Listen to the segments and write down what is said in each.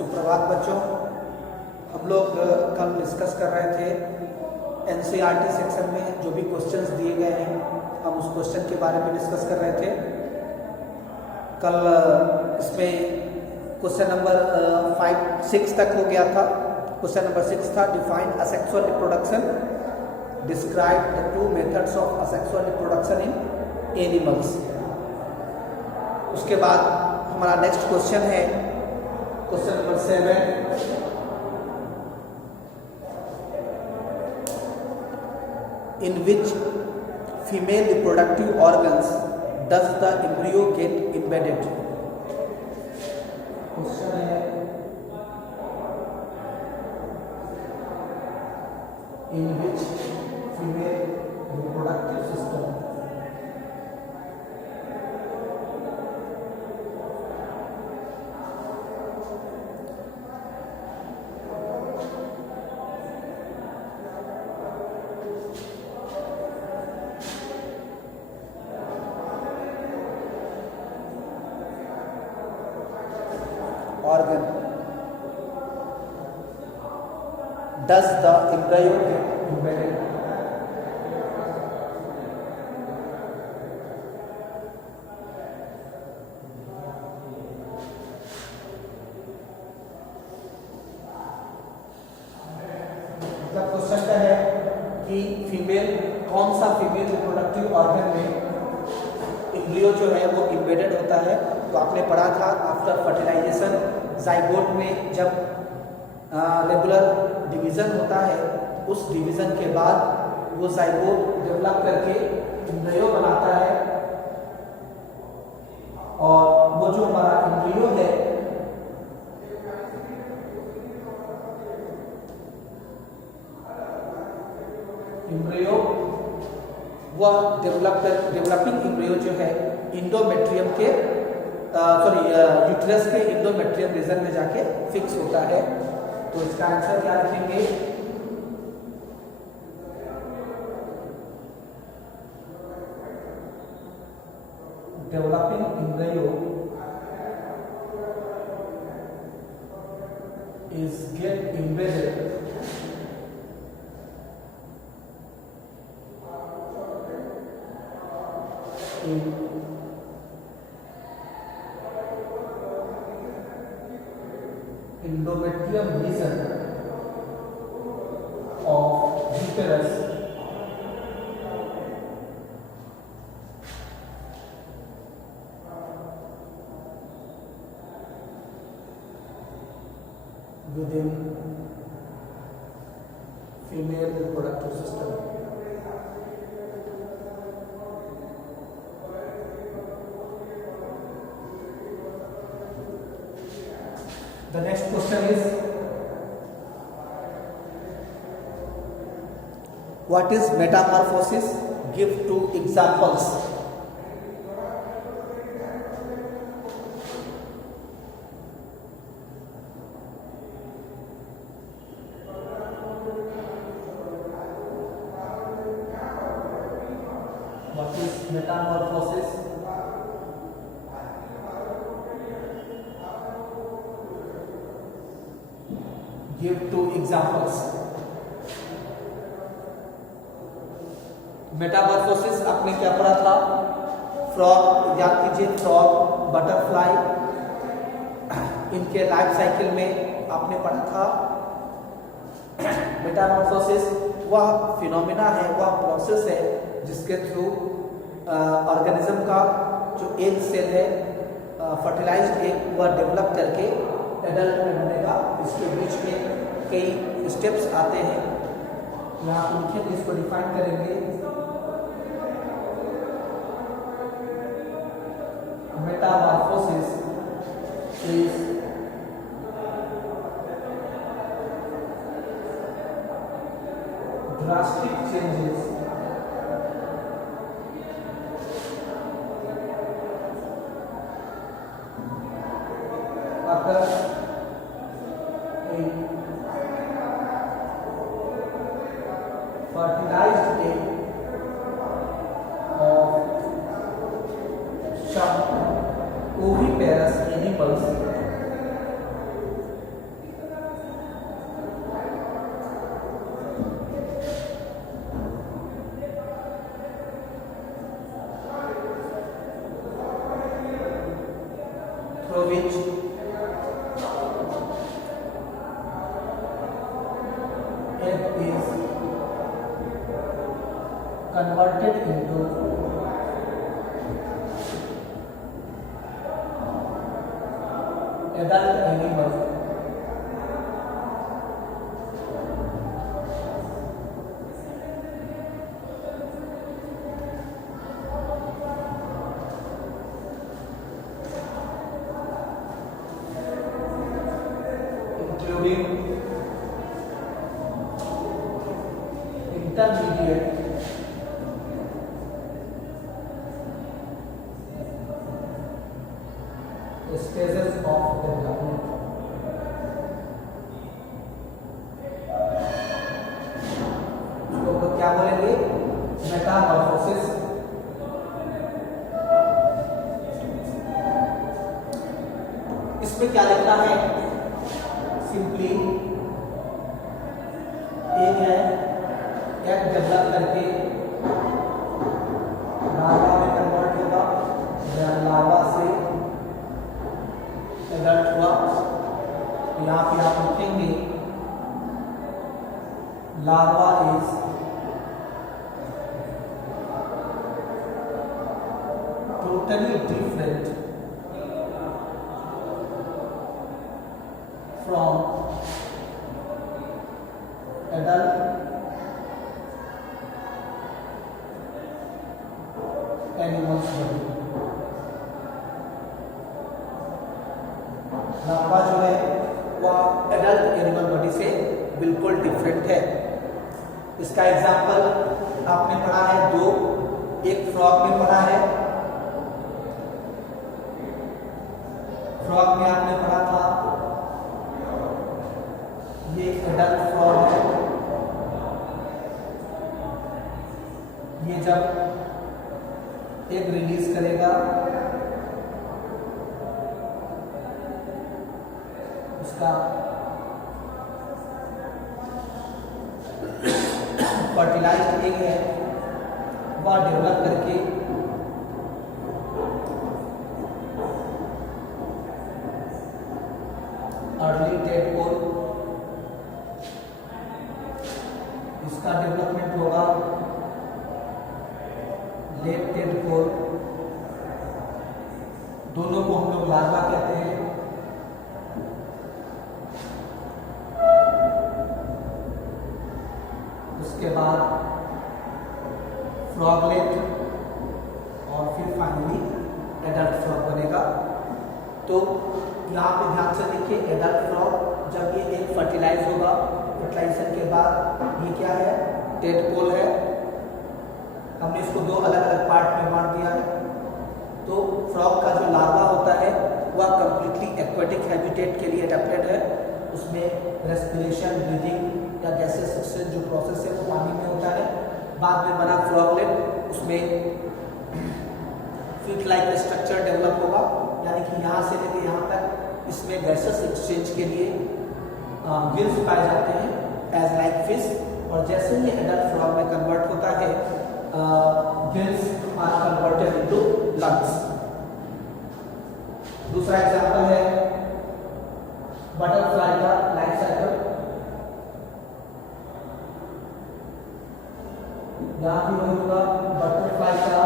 सुप्रभात बच्चों। हम लोग कल डिस्कस कर रहे थे एनसीईआरटी सेक्शन में जो भी क्वेश्चंस दिए गए हैं, हम उस क्वेश्चन के बारे में डिस्कस कर रहे थे। कल इसमें क्वेश्चन नंबर 6 तक हो गया था। क्वेश्चन नंबर 6 था define asexual reproduction, describe the 2 methods of asexual reproduction in animals. उसके बाद हमारा नेक्स्ट क्वेश्चन है question number 7, in which female reproductive organs does the embryo get embedded? Question है in which female reproductive system organ does the embryo get embedded? मतलब question का है कि female कौन सा फीमेल रिप्रोडक्टिव ऑर्गन में embryo जो है वो इम्बेडेड होता है। तो आपने पढ़ा था आफ्टर फर्टिलाइजेशन जाइगोट में जब रेगुलर डिवीजन होता है, उस डिवीजन के बाद वो जाइगोट डेवलप करके एम्ब्रियो बनाता है, और वो जो हमारा एम्ब्रियो है एम्ब्रियो वह डेवलपिंग एम्ब्रियो जो है इंडोमेट्रियम के यूट्रस के इंडोमेट्रियम रीजन में जाके फिक्स होता है। तो इसका आंसर क्या लिखेंगे? Developing embryo is get embedded in endometrium region of uterus within female reproductive system. The next question is, what is metamorphosis? Give 2 examples. What is metamorphosis? Give 2 examples. Metamorphosis आपने क्या पढ़ा था? फ्रॉग, याद कीजिए, frog, butterfly, इनके life cycle में आपने पढ़ा था। मेटामॉर्फोसिस वह फिनोमिना है, वह प्रोसेस है जिसके थ्रू ऑर्गेनिज्म का जो एग सेल है, फर्टिलाइज्ड एग, वह डेवलप करके एडल्ट में बनेगा। इसके बीच में कई स्टेप्स आते हैं, यहाँ पर लिखेंगे, इसको डिफाइन करेंगे। Metamorphosis is drastic changes occur in fertilized egg of some oviparous animals converted into adult animal intermediate stages of development. इसको हम लोग क्या बोलेंगे? मेटामॉर्फोसिस। इसमें क्या लिखना है? सिंपली एक है एग डेवलप करके लार्वा में कन्वर्ट होगा, लार्वा से एडल्ट हुआ। तो यहाँ पे आप लिखेंगे larva is totally different from adult animals body. Larva जो है वह एडल्ट एनिमल बॉडी से बिल्कुल डिफरेंट है। इसका एग्जाम्पल आपने पढ़ा है दो, एक फ्रॉग में पढ़ा है। फ्रॉग में आपने पढ़ा था ये एडल्ट फ्रॉग है, ये जब एग रिलीज करेगा उसका फर्टिलाइज्ड एग है वह डेवलप करके अर्ली टेडपोल, इसका डेवलपमेंट होगा लेट टेडपोल। दोनों को हम लोग लार्वा कहते हैं। उसके बाद फ्रॉगलेट और फिर फाइनली एडल्ट फ्रॉग बनेगा। तो यहाँ पे ध्यान से देखिए, एडल्ट फ्रॉग जब ये एक फर्टिलाइज होगा, फर्टिलाइजेशन के बाद ये क्या है? टेडपोल है। हमने इसको दो अलग अलग पार्ट में बांट दिया है। तो फ्रॉग का जो लार्वा होता है वह कंप्लीटली एक्वेटिक हैबिटेट के लिए अडेप्टेड है। उसमें रेस्पिरेशन, ब्रीदिंग या गैसेस एक्सचेंज जो प्रोसेस है वो पानी में होता है। बाद में बना फ्रॉगलेट, उसमें फिट लाइक स्ट्रक्चर डेवलप होगा, यानी कि यहाँ से लेकर यहाँ तक इसमें गैसेस एक्सचेंज के लिए गिल्स पाए जाते हैं एज लाइक फिश। और जैसे ही एडल्ट फ्रॉग में कन्वर्ट होता है gills are converted into lungs. दूसरा एग्जांपल है बटरफ्लाई का लाइफ साइकिल। यहाँ भी वही होगा, बटरफ्लाई का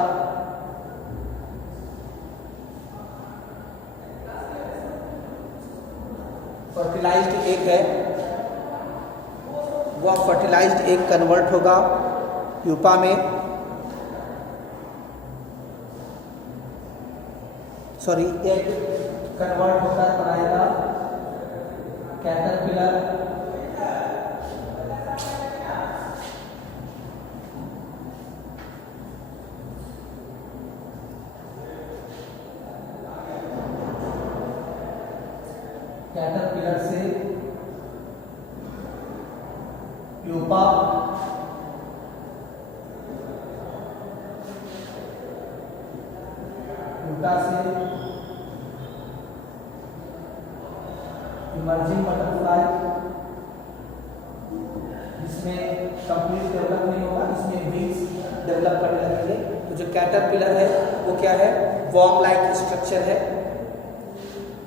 फर्टिलाइज्ड एग है, वह फर्टिलाइज्ड एग कन्वर्ट होगा प्यूपा में, सॉरी एग कन्वर्ट होकर बनाएगा कैटरपिलर। कैटरपिलर से प्यूपा, प्यूपा से इमर्जिंग बटरफ्लाई, इसमें कंप्लीट डेवलप नहीं होगा, इसमें विंग्स डेवलप करने लगेंगे। तो जो कैटरपिलर है वो क्या है? वॉर्म लाइक स्ट्रक्चर है।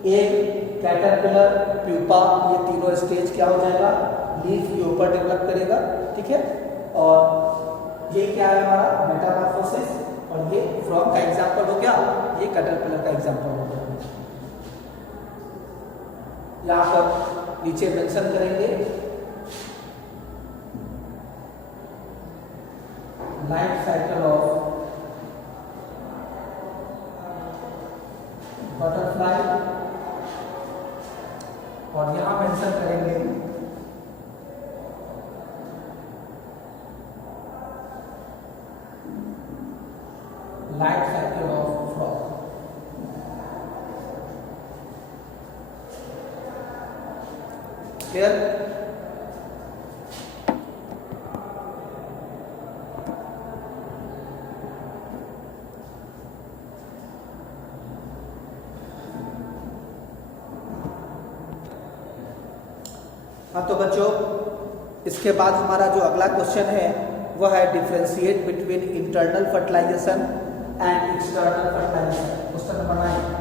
एक कैटरपिलर, प्यूपा, ये तीनों स्टेज क्या हो जाएगा? लीफ के ऊपर डेवलप करेगा, ठीक है। और ये क्या है हमारा मेटामॉर्फोसिस, और ये फ्रॉग का एग्जांपल हो गया, ये कैटरपिलर का एग्जांपल हो गया। यहाँ पर नीचे मेंशन करेंगे लाइफ साइकिल ऑफ बटरफ्लाई, और यहाँ मेंशन करेंगे life cycle of frog. Clear? हाँ तो बच्चों, इसके बाद हमारा जो अगला क्वेश्चन है वह है differentiate between internal fertilisation and external fertilisation. Question number 9।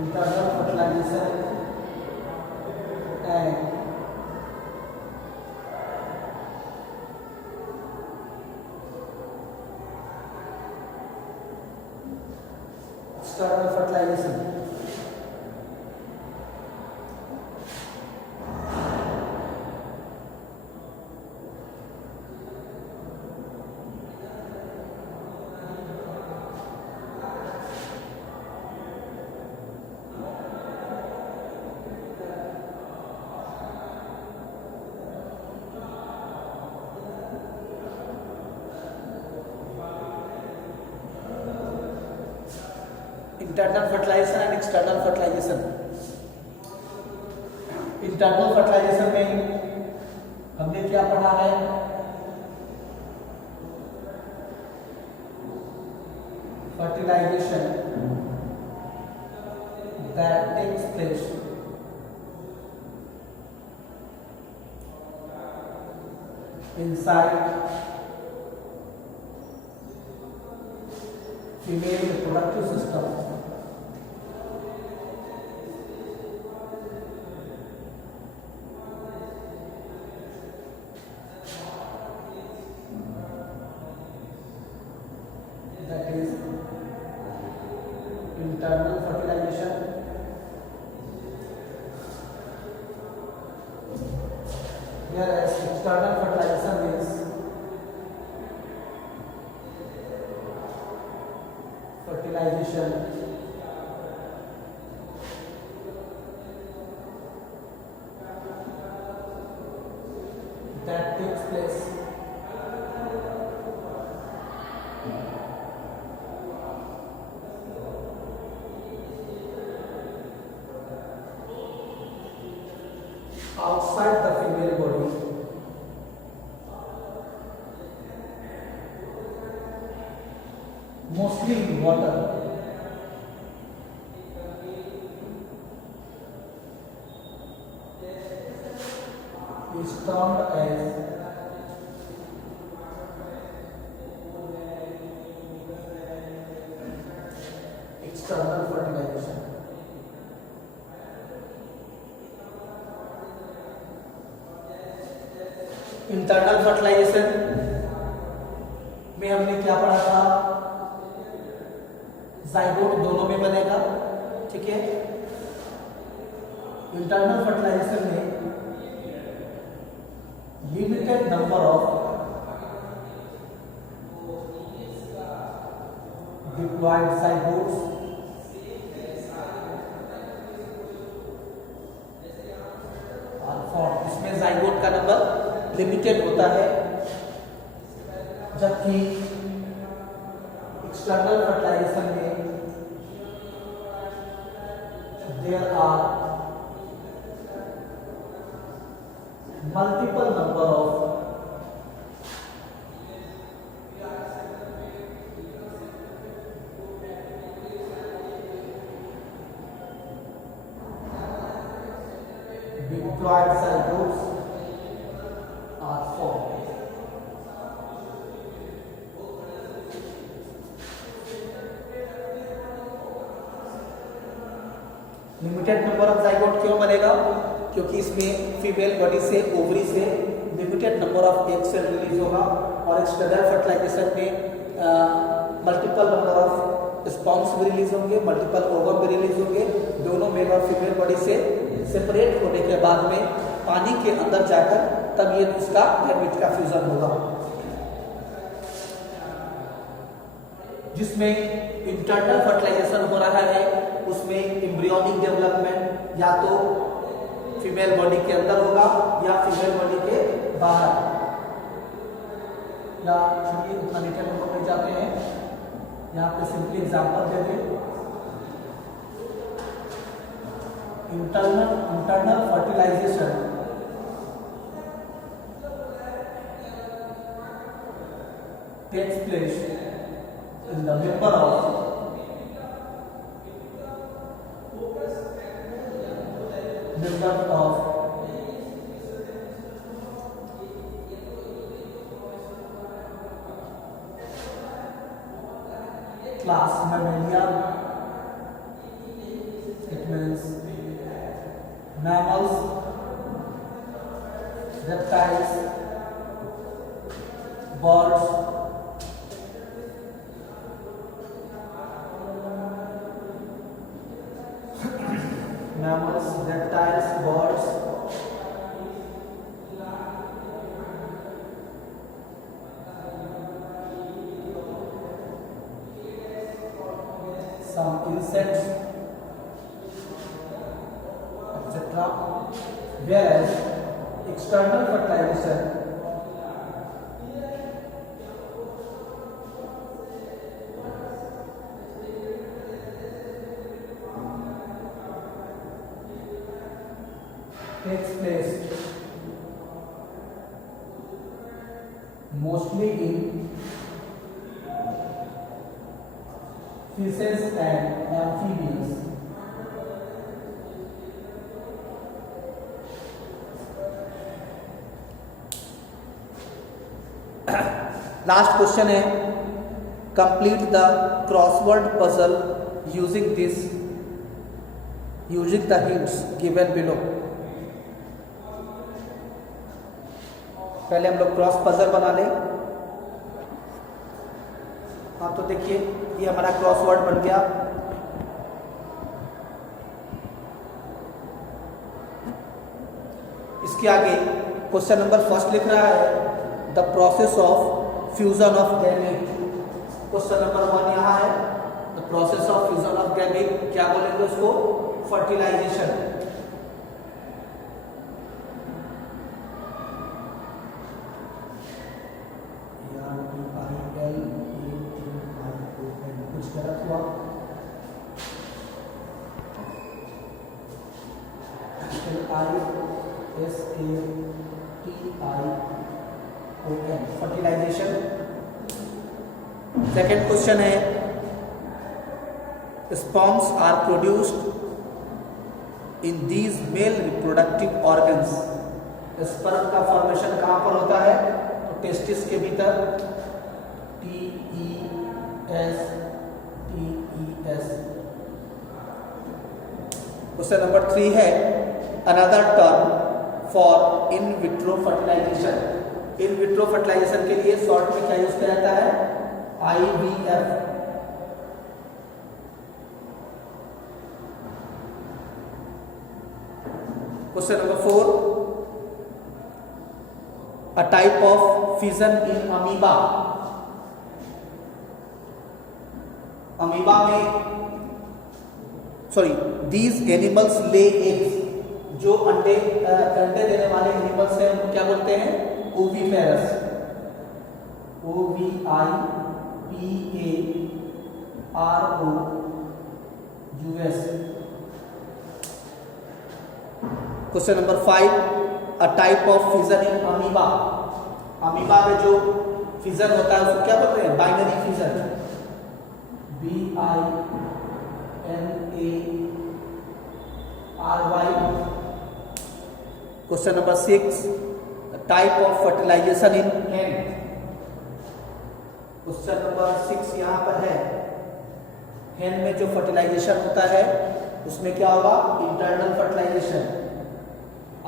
Internal fertilisation and external fertilization। Internal fertilisation and external fertilisation. Internal fertilisation में हमने क्या पढ़ा है? Fertilisation that takes place inside female reproductive system that is internal fertilization whereas external fertilization means fertilization that takes place outside the female body mostly in water is termed as external fertilization। Internal fertilisation में हमने क्या पढ़ा था? Zygote दोनों में बनेगा, ठीक है। इंटरनल फर्टिलाइजेशन में limited number of diploid zygotes और फॉर्म, इसमें जाइगोट का नंबर लिमिटेड होता है, जबकि एक्सटर्नल फर्टिलाइजेशन में there are multiple number of diploid zygotes are formed। Limited number of zygote क्यों बनेगा? क्योंकि इसमें फीमेल बॉडी से ओवरी से limited number of egg cell release होगा और एक्सटर्नल फर्टिलाइजेशन में मल्टीपल नंबर ऑफ स्पर्म्स भी रिलीज होंगे, मल्टीपल ओवम भी रिलीज होंगे। दोनों मेल और फीमेल बॉडी से सेपरेट होने के बाद में पानी के अंदर जाकर तब ये उसका गैमेट का फ्यूजन होगा, जिसमें इंटरनल फर्टिलाइजेशन हो रहा है। उसमें एम्ब्रियोनिक डेवलपमेंट या तो फीमेल बॉडी के अंदर होगा या फीमेल बॉडी के बाहर। या चलिए उतना डिटेल हम लोग जाते हैं, यहाँ पे सिंपली एग्जांपल दे दें। Internal fertilisation takes place in the member of class Mammalia. It means mammals, reptiles, birds, mammals, reptiles, birds, some insects, etc. Whereas external fertilization takes place mostly in fishes and amphibians. Last question है, complete the crossword puzzle using the hints given below. पहले हम लोग cross puzzle बना लें। हाँ तो देखिए ये हमारा क्रॉसवर्ड बन गया। इसके आगे क्वेश्चन नंबर फर्स्ट लिख रहा है the process of fusion of gamete. Question number 1 यहाँ है the process of fusion of gamete, क्या बोलेंगे उसको? फर्टिलाइजेशन। कुछ गलत हुआ, फर्टिलाइजेशन। सेकेंड क्वेश्चन है sperms are produced in these male reproductive organs. Sperm का फॉर्मेशन कहां पर होता है? तो टेस्टिस के भीतर, TES। क्वेश्चन नंबर 3 है another term for in vitro fertilisation. In vitro fertilisation के लिए शॉर्ट में क्या यूज किया जाता है? IVF। Question number 4 a type of fission in amoeba. Amoeba में दीज एनिमल्स ले एग्स। जो अंडे देने वाले एनिमल्स हैं उनको क्या बोलते हैं? Oviparous. OVIPAROUS। Question number 5 a type of fission in amoeba. Amoeba में जो फिजन होता है उसको क्या बोलते हैं? Binary fission. BINARY। Question number 6 type of fertilisation in hen। Question number 6 यहाँ पर है hen में जो फर्टिलाइजेशन होता है उसमें क्या होगा, internal fertilisation,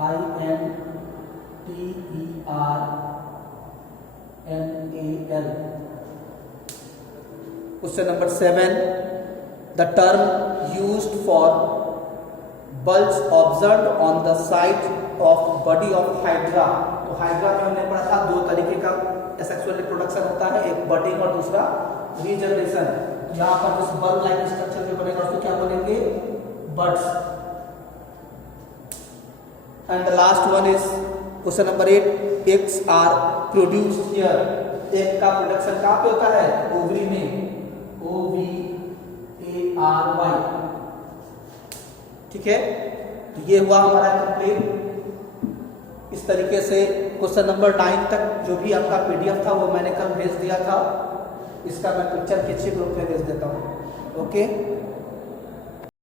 INTERNAL। Question number 7, the term used for bulbs observed on the site of body of hydra। तो हाइड्रा में हमने पढ़ा था दो तरीके का सेक्सुअल रिप्रोडक्शन होता है, एक बडिंग और दूसरा रीजनरेशन। यहाँ पर इस बल्ब लाइक स्ट्रक्चर जो बनेगा उसको क्या बोलेंगे, buds. And the last one is question number 8, eggs are produced here. Egg का प्रोडक्शन कहाँ पे होता है, ओवरी में, OVARY। ठीक है, तो ये हुआ हमारा कंप्लीट। इस तरीके से क्वेश्चन नंबर 9 तक जो भी आपका PDF था वो मैंने कल भेज दिया था, इसका मैं पिक्चर खींच के ग्रुप में भेज देता हूँ। ओके।